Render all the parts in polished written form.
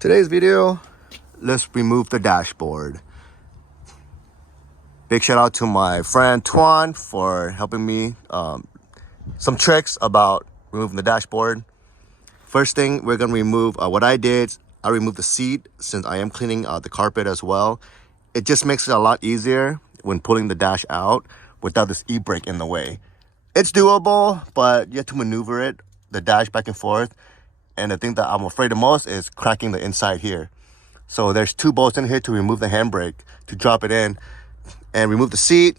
Today's video, let's remove the dashboard. Big shout out to my friend Twan for helping me some tricks about removing the dashboard. First thing, we're gonna remove what I did. I removed the seat since I am cleaning the carpet as well. It just makes it a lot easier when pulling the dash out without this e-brake in the way. It's doable, but you have to maneuver it, the dash back and forth. And the thing that I'm afraid of most is cracking the inside here. So there's 2 bolts in here to remove the handbrake, to drop it in and remove the seat,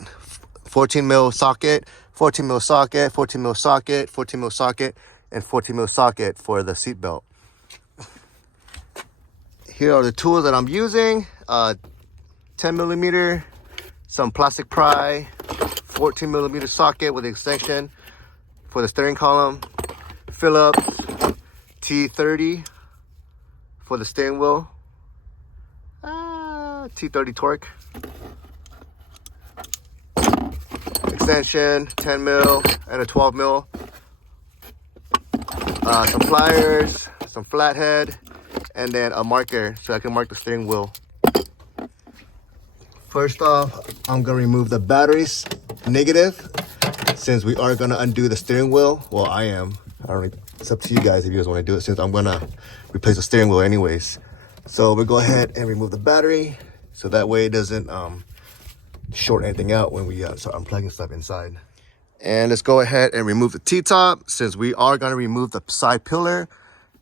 14 mil socket, 14 mil socket, 14 mil socket, 14 mil socket, and 14 mil socket for the seat belt. Here are the tools that I'm using. 10 millimeter, some plastic pry, 14 millimeter socket with the extension for the steering column, Phillips T30 for the steering wheel, T30 torque, extension 10 mil and a 12 mil, some pliers, some flathead, and then a marker so I can mark the steering wheel. First off, I'm gonna remove the batteries negative since we are gonna undo the steering wheel. Well, I am. I don't know, it's up to you guys if you guys want to do it since I'm gonna replace the steering wheel anyways. So we'll go ahead and remove the battery so that way it doesn't short anything out when we start unplugging stuff inside. And let's go ahead and remove the T-top since we are gonna remove the side pillar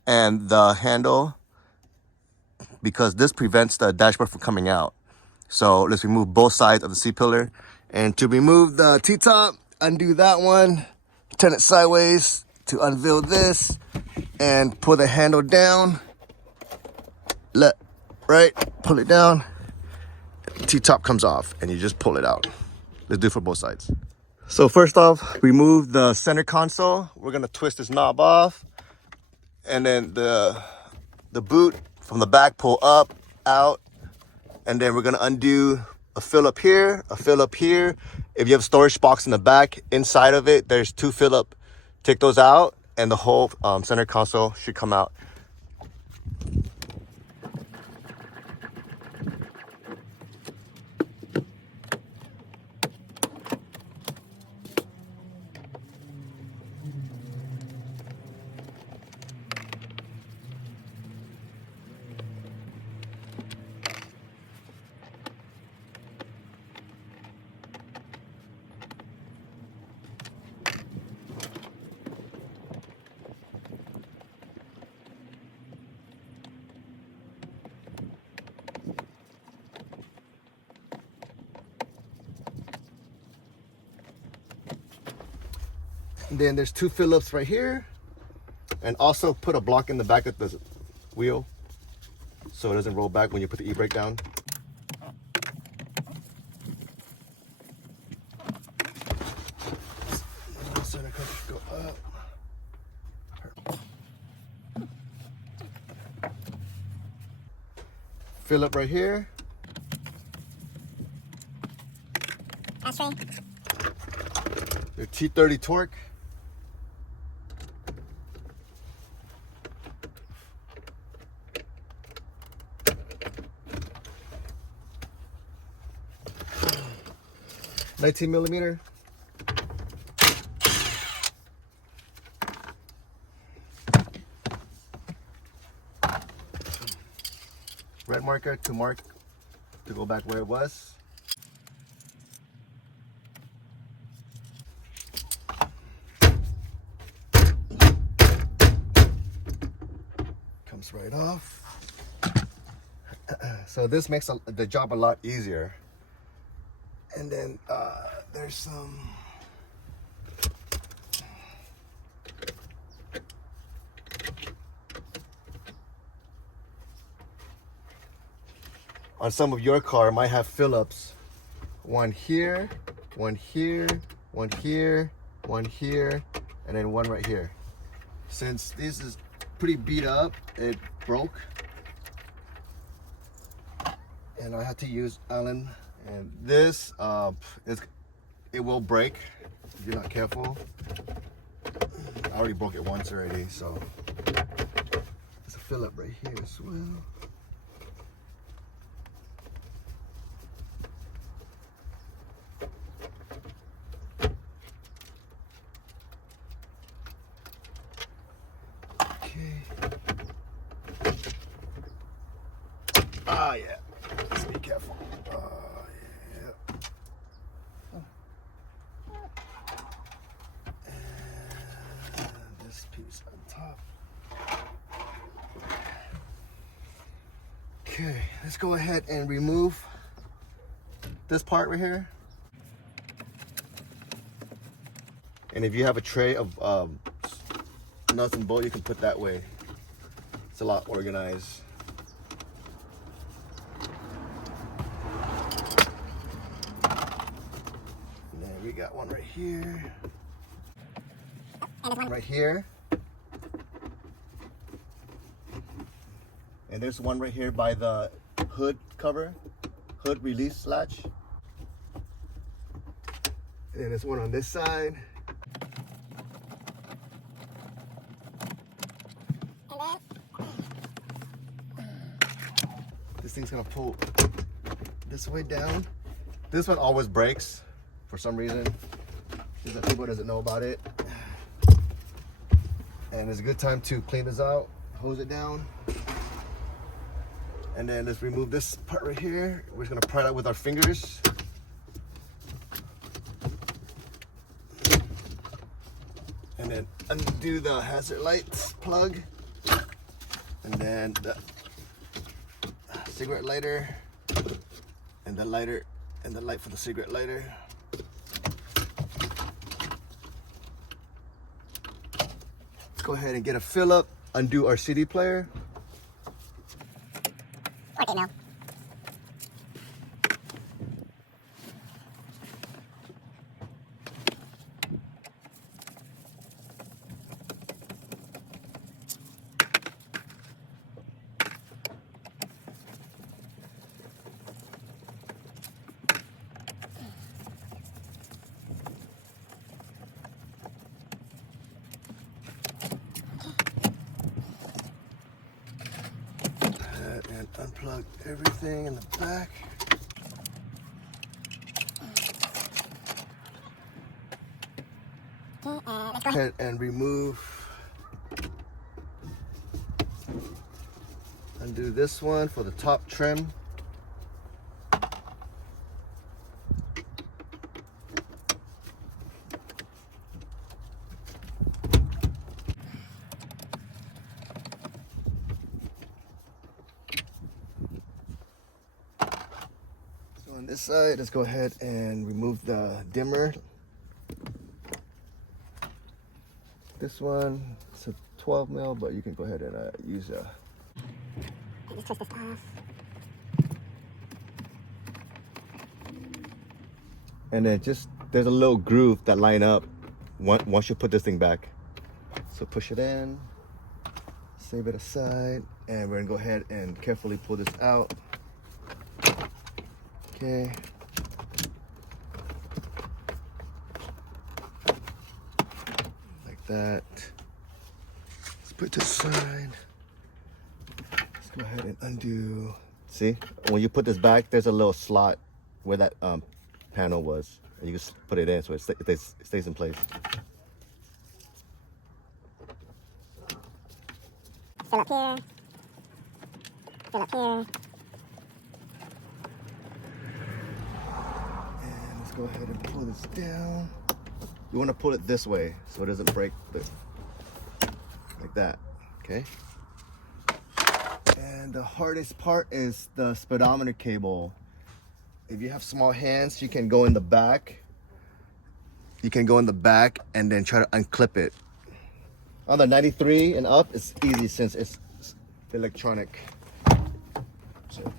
and the handle because this prevents the dashboard from coming out. So let's remove both sides of the C-pillar. And to remove the T-top, undo that one, turn it sideways to unveil this, and pull the handle down. Right, pull it down. T-top comes off, and you just pull it out. Let's do it for both sides. So first off, remove the center console. We're gonna twist this knob off, and then the boot from the back pull up, out, and then we're gonna undo a Phillip here, a Phillip here. If you have a storage box in the back, inside of it, there's 2 Phillip. Take those out, and the whole center console should come out. And then there's 2 Phillips right here, and also put a block in the back of the wheel so it doesn't roll back when you put the e-brake down. Go up. Phillip right here. Ashtray. Your T30 torque. $19 millimeter. Red marker to mark to go back where it was. Comes right off. So this makes the job a lot easier. And then there's some on some of your car might have Phillips. One here, one here, one here, one here, and then one right here. Since this is pretty beat up, it broke. And I had to use Allen. And this, it will break if you're not careful. I already broke it once already, so it's a fill up right here as well. Okay. Ah, yeah. Let's be careful. Oh, yeah. And this piece on top. Okay, let's go ahead and remove this part right here. And if you have a tray of nuts and bolts, you can put that way. It's a lot organized. And then we got one right here. And this one. Right here. And there's one right here by the hood cover, hood release latch. And there's one on this side. And then. This thing's gonna pull this way down. This one always breaks for some reason. Just that people doesn't know about it. And it's a good time to clean this out, hose it down. And then let's remove this part right here. We're just gonna pry it out with our fingers. And then undo the hazard lights plug. And then the cigarette lighter. And the lighter, and the light for the cigarette lighter. Let's go ahead and get a fill up, undo our CD player. Okay, now. And unplug everything in the back. Okay, let's go ahead. Ahead and remove. Undo this one for the top trim. On this side, let's go ahead and remove the dimmer. This one, it's a 12 mil, but you can go ahead and use a. Let's twist this off. And then just, there's a little groove that line up once you put this thing back. So push it in, save it aside, and we're gonna go ahead and carefully pull this out. Okay. Like that. Let's put it to the side. Let's go ahead and undo. See, when you put this back, there's a little slot where that panel was. And you just put it in so it stays in place. Fill up here. Fill up here. And let's go ahead and pull this down. You want to pull it this way so it doesn't break, like that, okay? And the hardest part is the speedometer cable. If you have small hands, you can go in the back. You can go in the back and then try to unclip it. On the 93 and up, it's easy since it's electronic. So,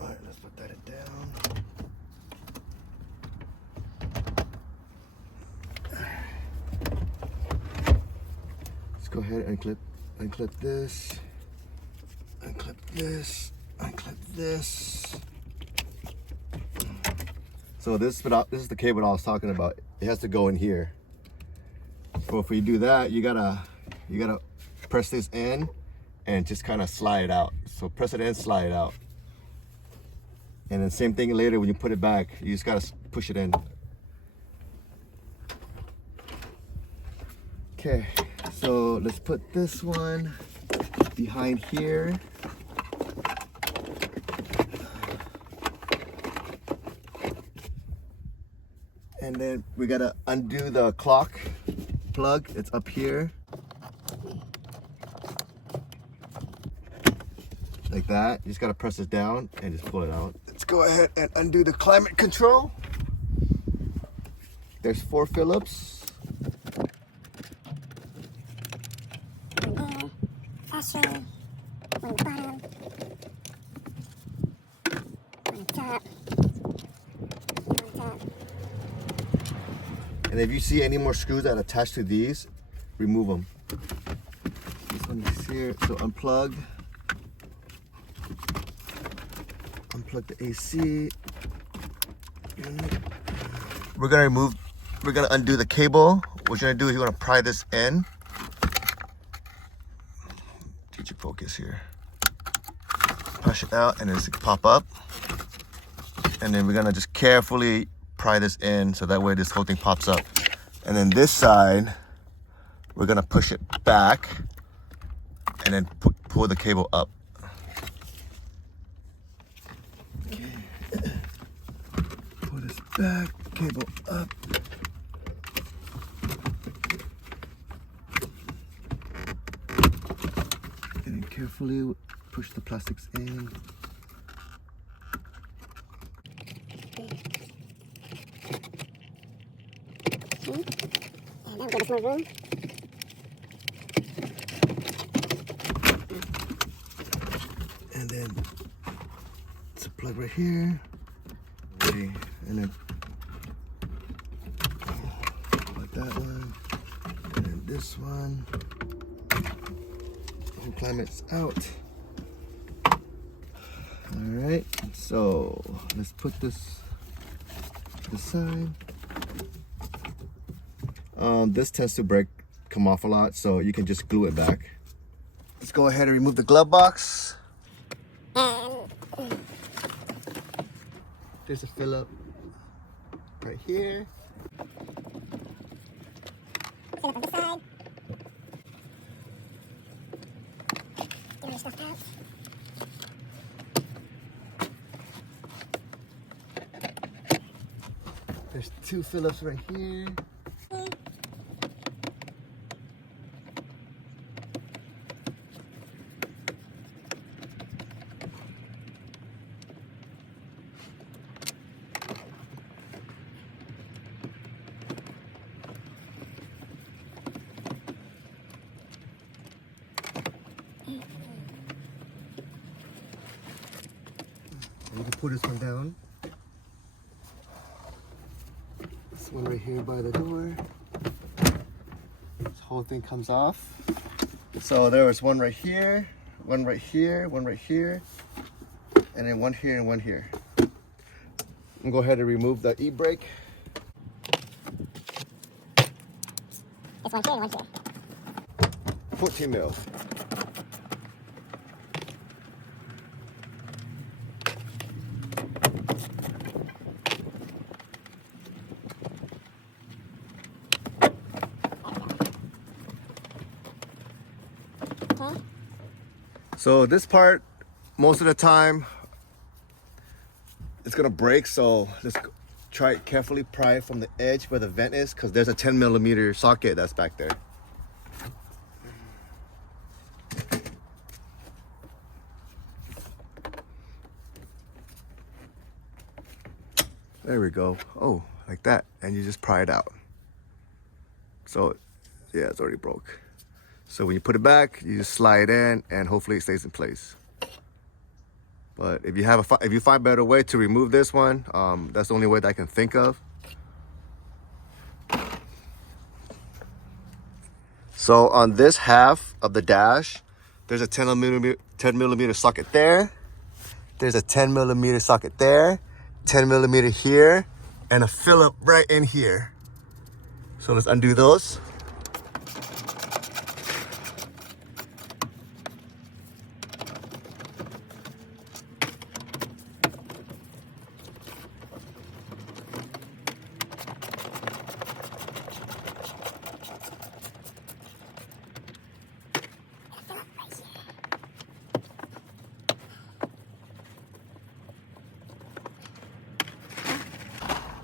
alright, let's put that down. Let's go ahead and unclip this, unclip this, unclip this. So this is the cable I was talking about. It has to go in here. So if we do that, you gotta press this in and just kind of slide it out. So press it in, slide it out. And then same thing later when you put it back, you just gotta push it in. Okay, so let's put this one behind here. And then we gotta undo the clock plug. It's up here. Like that. You just gotta press it down and just pull it out. Let's go ahead and undo the climate control. There's 4 Phillips. One there, faster, one bottom, one top, one top. And if you see any more screws that attach to these, remove them. This one is here. So unplug the AC. We're gonna undo the cable. What you're gonna do is you're gonna pry this in. Did you focus here? Push it out and it's pop up. And then we're gonna just carefully pry this in so that way this whole thing pops up. And then this side, we're gonna push it back and then pull the cable up. Okay. Pull this back, cable up. And then carefully push the plastics in. And that'll give us more room. And then it's a plug right here. Okay, and then like that one. And then this one. And climate's out. Alright, so let's put this to the side. This tends to come off a lot, so you can just glue it back. Let's go ahead and remove the glove box. There's a Phillip right here. Phillip on this side. Get your stuff out. There's 2 Phillips right here. You can put this one down. This one right here by the door. This whole thing comes off. So there was one right here, one right here, one right here, and then one here and one here. I'm gonna go ahead and remove the e-brake. It's one here and one here. 14 mil. Okay. So this part, most of the time, it's gonna break. So let's try it carefully, pry it from the edge where the vent is, because there's a 10mm socket that's back there. There we go. Oh, like that. And you just pry it out. So yeah, it's already broke. So when you put it back, you just slide in and hopefully it stays in place. But if you find a better way to remove this one, that's the only way that I can think of. So on this half of the dash, there's a 10mm socket there. There's a 10mm socket there, 10mm here, and a Phillip right in here. So let's undo those.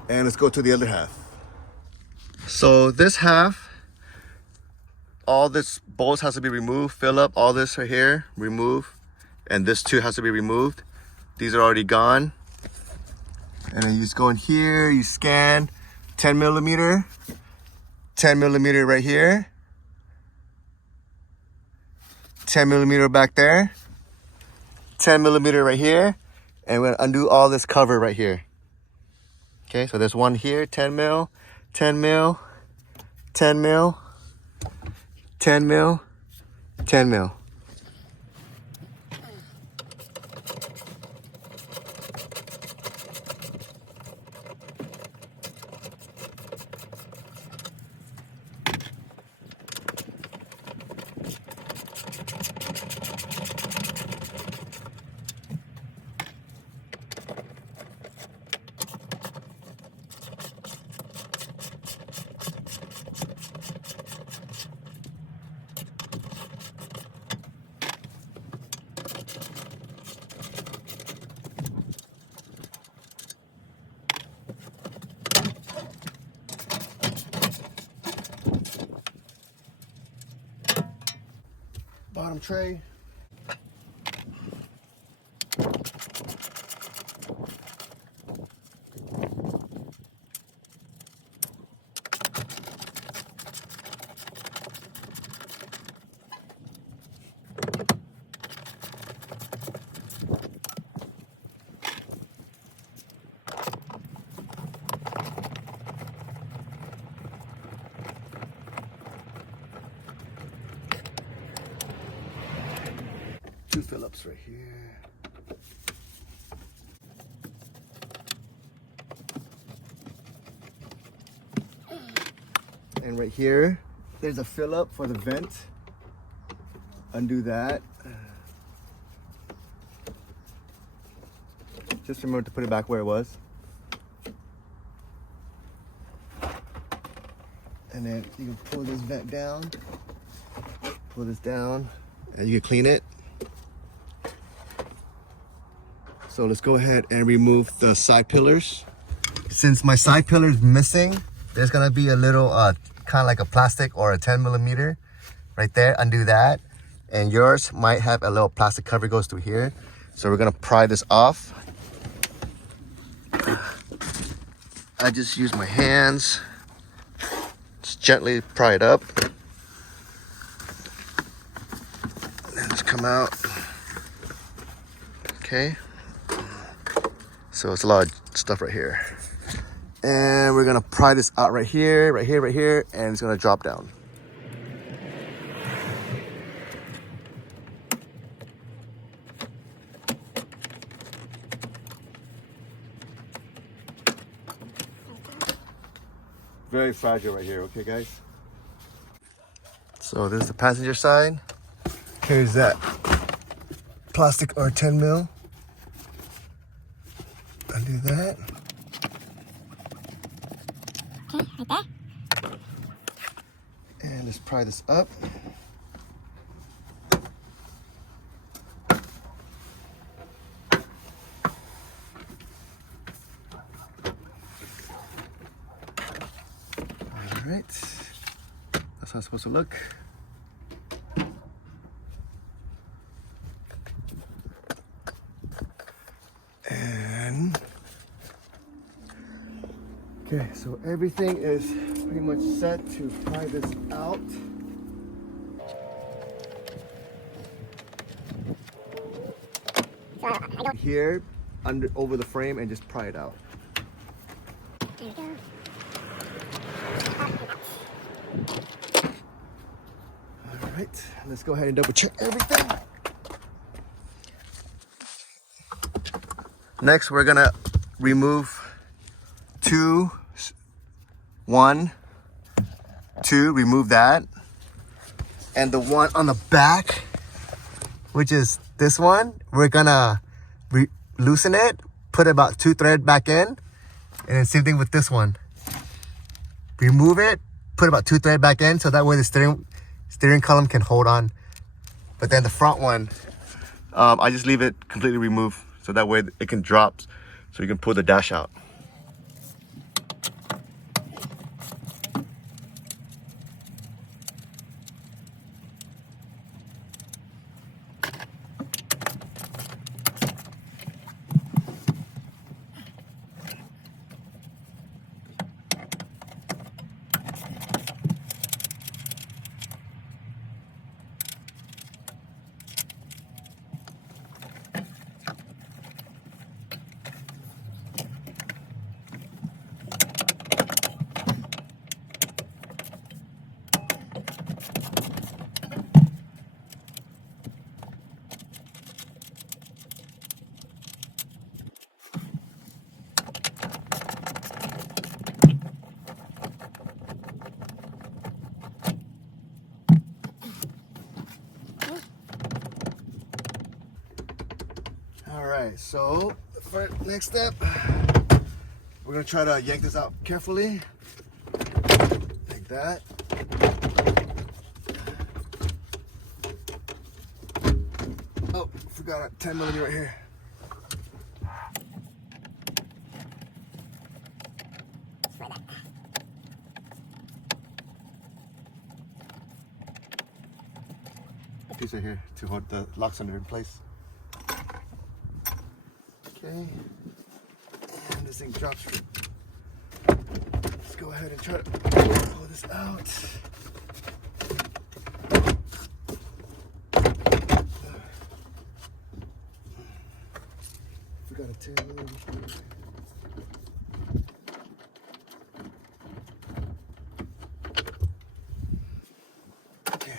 And let's go to the other half. So this half, all this bolts has to be removed, fill up all this right here, remove, and this too has to be removed. These are already gone. And then you just go in here, you scan 10 millimeter right here, 10 millimeter back there, 10 millimeter right here, and we're gonna undo all this cover right here. Okay, so there's one here, 10 mil, 10 mil, 10 mil, 10 mil, 10 mil. Bottom tray. Two Phillips right here. And right here, there's a Phillip for the vent. Undo that. Just remember to put it back where it was. And then you can pull this vent down, pull this down, and you can clean it. So let's go ahead and remove the side pillars. Since my side pillar is missing, there's gonna be a little kind of like a plastic or a 10 millimeter right there. Undo that. And yours might have a little plastic cover goes through here. So we're gonna pry this off. I just use my hands. Just gently pry it up. And it's come out. Okay. So it's a lot of stuff right here. And we're gonna pry this out right here, right here, right here, and it's gonna drop down. Very fragile right here, okay guys? So this is the passenger side. Here's that plastic or 10 mil. Undo that. Okay, right there. And let's pry this up. All right, that's how it's supposed to look. And okay, so everything is pretty much set to pry this out. Here, over the frame, and just pry it out. There we go. All right, let's go ahead and double check everything. Next, we're gonna remove two, one, two, remove that. And the one on the back, which is this one, we're gonna loosen it, put about 2 threads back in, and then same thing with this one. Remove it, put about 2 threads back in, so that way the steering column can hold on. But then the front one, I just leave it completely removed, so that way it can drop, so you can pull the dash out. Alright, so for next step, we're gonna try to yank this out carefully, like that. Oh, forgot a 10mm right here. A piece right here to hold the locks under in place. Okay, and this thing drops. Let's go ahead and try to pull this out. Forgot a 10mm. Okay.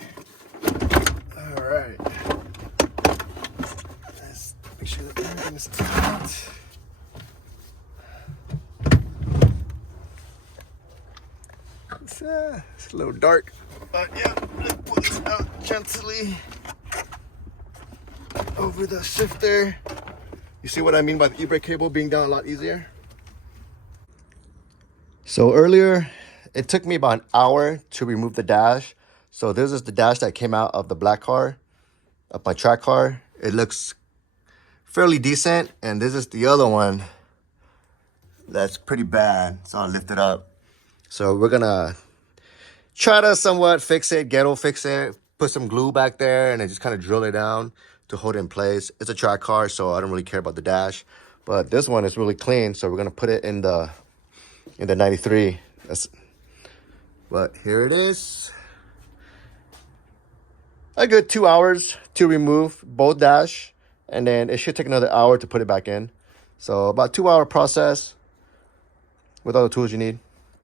All right. Let's make sure that everything is out. It's a little dark, but yeah, let's pull this out gently over the shifter. You see what I mean by the e-brake cable being down a lot easier? So earlier, it took me about an hour to remove the dash. So this is the dash that came out of the black car, of my track car. It looks fairly decent, and this is the other one that's pretty bad. So I'll lift it up. So we're gonna try to somewhat fix it, ghetto fix it, put some glue back there, and then just kind of drill it down to hold it in place. It's a track car, so I don't really care about the dash. But this one is really clean, so we're gonna put it in the 93. But here it is. A good 2 hours to remove both dash, and then it should take another hour to put it back in. So about 2 hour process with all the tools you need.